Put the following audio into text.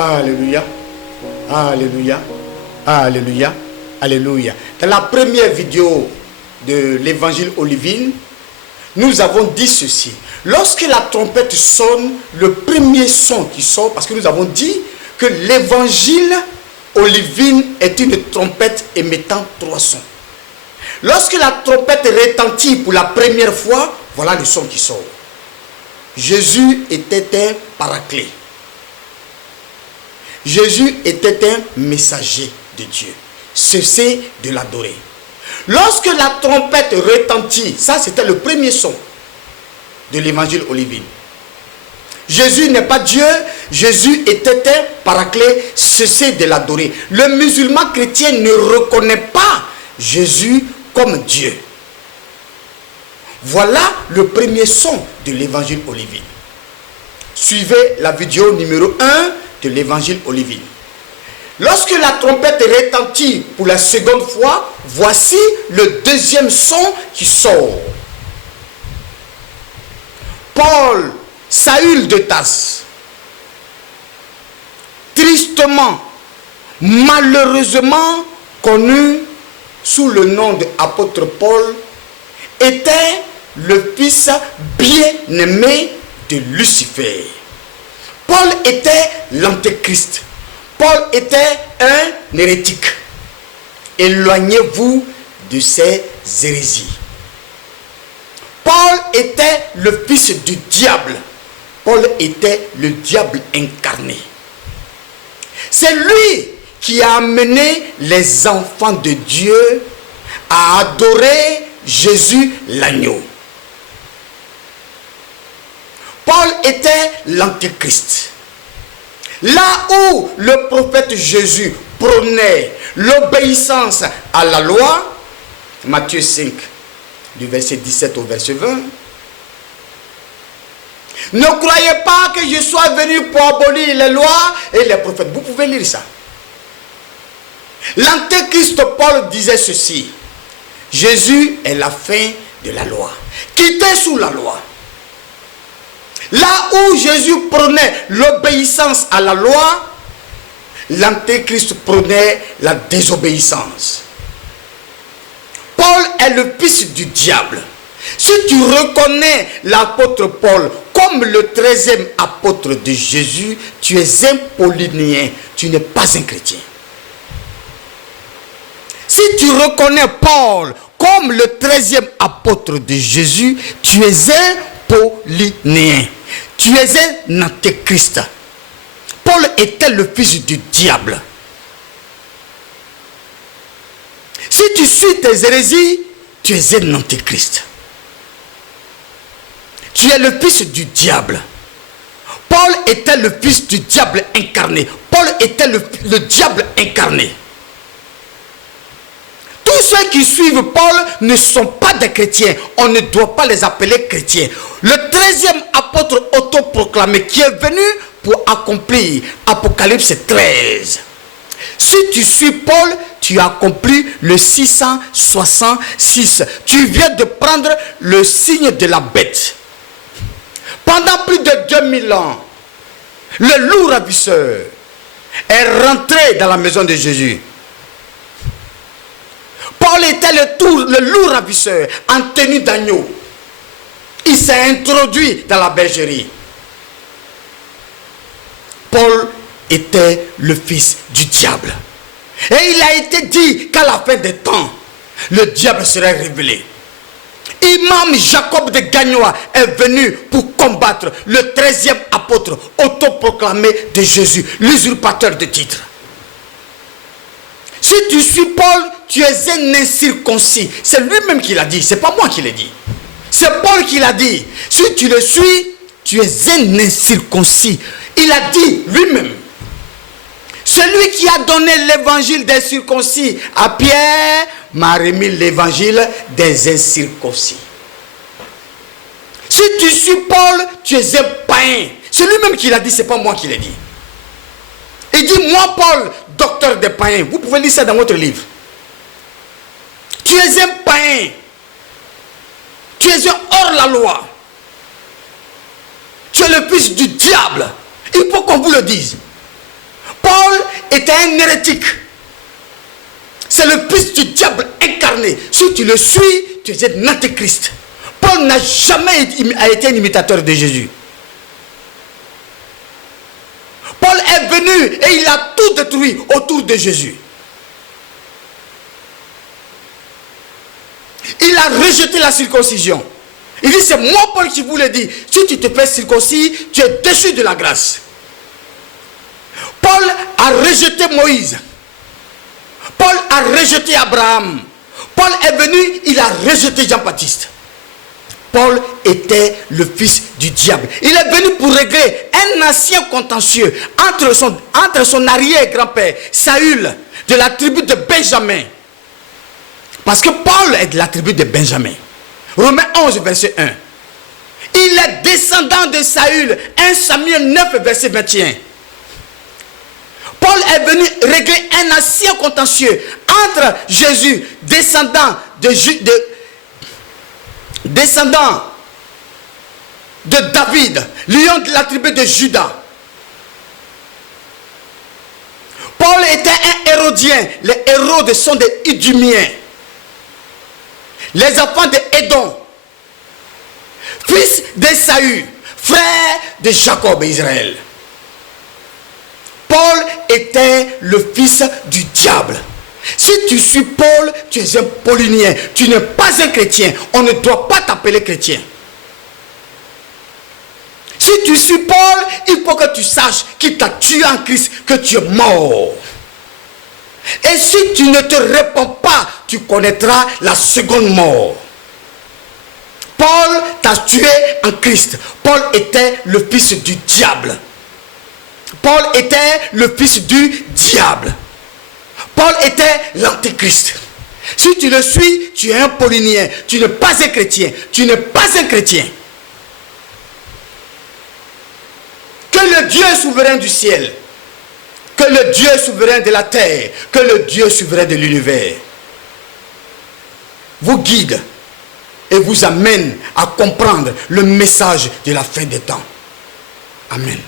Alléluia. Alléluia. Alléluia. Alléluia. Dans la première vidéo de l'évangile Olivine, nous avons dit ceci. Lorsque la trompette sonne, le premier son qui sort, parce que nous avons dit que l'évangile Olivine est une trompette émettant 3 sons. Lorsque la trompette retentit pour la première fois, voilà le son qui sort. Jésus était un paraclet. Jésus était un messager de Dieu. Cessez de l'adorer. Lorsque la trompette retentit, ça c'était le premier son de l'évangile Olivine. Jésus n'est pas Dieu, Jésus était un paraclet, cessez de l'adorer. Le musulman chrétien ne reconnaît pas Jésus comme Dieu. Voilà le premier son de l'évangile Olivine. Suivez la vidéo numéro 1 de l'évangile Olivine. Lorsque la trompette retentit pour la seconde fois, voici le deuxième son qui sort. Paul, Saül de Tarse, tristement, malheureusement connu sous le nom d'apôtre Paul, était le fils bien-aimé de Lucifer. Paul était l'antéchrist. Paul était un hérétique. Éloignez-vous de ces hérésies. Paul était le fils du diable. Paul était le diable incarné. C'est lui qui a amené les enfants de Dieu à adorer Jésus l'agneau. Paul était l'antéchrist. Là où le prophète Jésus prônait l'obéissance à la loi, Matthieu 5, du verset 17 au verset 20, ne croyez pas que je sois venu pour abolir les lois et les prophètes. Vous pouvez lire ça. L'antéchrist Paul disait ceci: Jésus est la fin de la loi. Quittez sous la loi. Là où Jésus prônait l'obéissance à la loi, l'antéchrist prônait la désobéissance. Paul est le fils du diable. Si tu reconnais l'apôtre Paul comme le 13e apôtre de Jésus, tu es un Paulinien, tu n'es pas un chrétien. Si tu reconnais Paul comme le 13e apôtre de Jésus, tu es un Paulinien. Tu es un antéchrist. Paul était le fils du diable. Si tu suis tes hérésies, tu es un antéchrist. Tu es le fils du diable. Paul était le fils du diable incarné. Paul était le diable incarné. Tous ceux qui suivent Paul ne sont pas des chrétiens. On ne doit pas les appeler chrétiens. Le 13e apôtre autoproclamé qui est venu pour accomplir Apocalypse 13. Si tu suis Paul, tu as accompli le 666. Tu viens de prendre le signe de la bête. Pendant plus de 2000 ans, le loup ravisseur est rentré dans la maison de Jésus. Paul était le loup ravisseur en tenue d'agneau. Il s'est introduit dans la bergerie. Paul était le fils du diable. Et il a été dit qu'à la fin des temps, le diable serait révélé. Imam Jacob de Gagnoa est venu pour combattre le 13e apôtre autoproclamé de Jésus, l'usurpateur de titres. Si tu suis Paul, tu es un incirconcis. C'est lui-même qui l'a dit, c'est pas moi qui l'ai dit. C'est Paul qui l'a dit. Si tu le suis, tu es un incirconcis. Il a dit lui-même. Celui qui a donné l'évangile des circoncis à Pierre m'a remis l'évangile des incirconcis. Si tu suis Paul, tu es un païen. C'est lui-même qui l'a dit, c'est pas moi qui l'ai dit. Il dit, moi Paul, docteur des païens. Vous pouvez lire ça dans votre livre. Tu es un païen. Tu es un hors-la-loi. Tu es le fils du diable. Il faut qu'on vous le dise. Paul était un hérétique. C'est le fils du diable incarné. Si tu le suis, tu es un antéchrist. Paul n'a jamais été un imitateur de Jésus. Paul est venu et il a tout détruit autour de Jésus. Il a rejeté la circoncision. Il dit, c'est moi Paul qui vous le dis. Si tu te fais circoncis, tu es déchu de la grâce. Paul a rejeté Moïse. Paul a rejeté Abraham. Paul est venu, il a rejeté Jean-Baptiste. Paul était le fils du diable. Il est venu pour régler un ancien contentieux entre son arrière-grand-père, Saül, de la tribu de Benjamin. Parce que Paul est de la tribu de Benjamin. Romains 11, verset 1. Il est descendant de Saül. 1 Samuel 9, verset 21. Paul est venu régler un ancien contentieux entre Jésus, descendant de David, lion de la tribu de Juda. Paul était un Hérodien. Les Hérode sont des Idumiens. Les enfants d'Édom, fils d'Ésaü, frère de Jacob et Israël. Paul était le fils du diable. Si tu suis Paul, tu es un paulinien. Tu n'es pas un chrétien. On ne doit pas t'appeler chrétien. Si tu suis Paul, il faut que tu saches qu'il t'a tué en Christ, que tu es mort. Et si tu ne te réponds pas, tu connaîtras la seconde mort. Paul t'a tué en Christ. Paul était le fils du diable. Paul était le fils du diable. Paul était l'antéchrist. Si tu le suis, tu es un paulinien. Tu n'es pas un chrétien. Tu n'es pas un chrétien. Que le Dieu souverain du ciel, que le Dieu souverain de la terre, que le Dieu souverain de l'univers vous guide et vous amène à comprendre le message de la fin des temps. Amen.